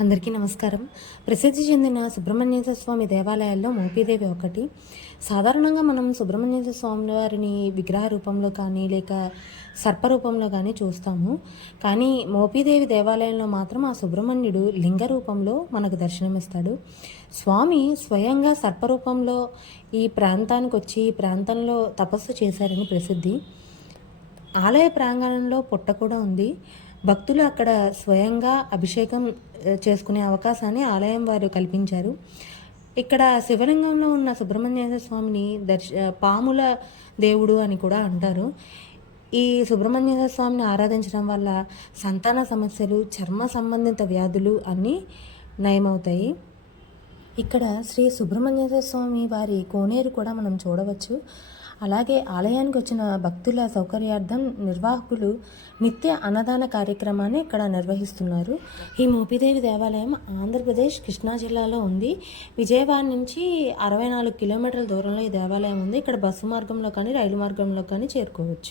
అందరికీ నమస్కారం. ప్రసిద్ధి చెందిన సుబ్రహ్మణ్యేశ్వర స్వామి దేవాలయాల్లో మోపీదేవి ఒకటి. సాధారణంగా మనం సుబ్రహ్మణ్యేశ్వర స్వామి వారిని విగ్రహ రూపంలో కానీ లేక సర్ప రూపంలో కానీ చూస్తాము. కానీ మోపీదేవి దేవాలయంలో మాత్రం ఆ సుబ్రహ్మణ్యుడు లింగ రూపంలో మనకు దర్శనమిస్తాడు. స్వామి స్వయంగా సర్ప రూపంలో ఈ ప్రాంతానికి వచ్చి ఈ ప్రాంతంలో తపస్సు చేశారని ప్రసిద్ధి. ఆలయ ప్రాంగణంలో పుట్ట కూడా ఉంది. భక్తులు అక్కడ స్వయంగా అభిషేకం చేసుకునే అవకాశాన్ని ఆలయం వారు కల్పించారు. ఇక్కడ శివలింగంలో ఉన్న సుబ్రహ్మణ్యేశ్వర స్వామిని దర్శ పాముల దేవుడు అని కూడా అంటారు. ఈ సుబ్రహ్మణ్యేశ్వర స్వామిని ఆరాధించడం వల్ల సంతాన సమస్యలు చర్మ సంబంధిత వ్యాధులు అన్నీ నయమవుతాయి. ఇక్కడ శ్రీ సుబ్రహ్మణ్యేశ్వర స్వామి వారి కోనేరు కూడా మనం చూడవచ్చు. అలాగే ఆలయానికి వచ్చిన భక్తుల సౌకర్యార్థం నిర్వాహకులు నిత్య అన్నదాన కార్యక్రమాన్ని ఇక్కడ నిర్వహిస్తున్నారు. ఈ మోపిదేవి దేవాలయం ఆంధ్రప్రదేశ్ కృష్ణా జిల్లాలో ఉంది. విజయవాడ నుంచి అరవై నాలుగు కిలోమీటర్ల దూరంలో ఈ దేవాలయం ఉంది. ఇక్కడ బస్సు మార్గంలో కానీ రైలు మార్గంలో కానీ చేరుకోవచ్చు.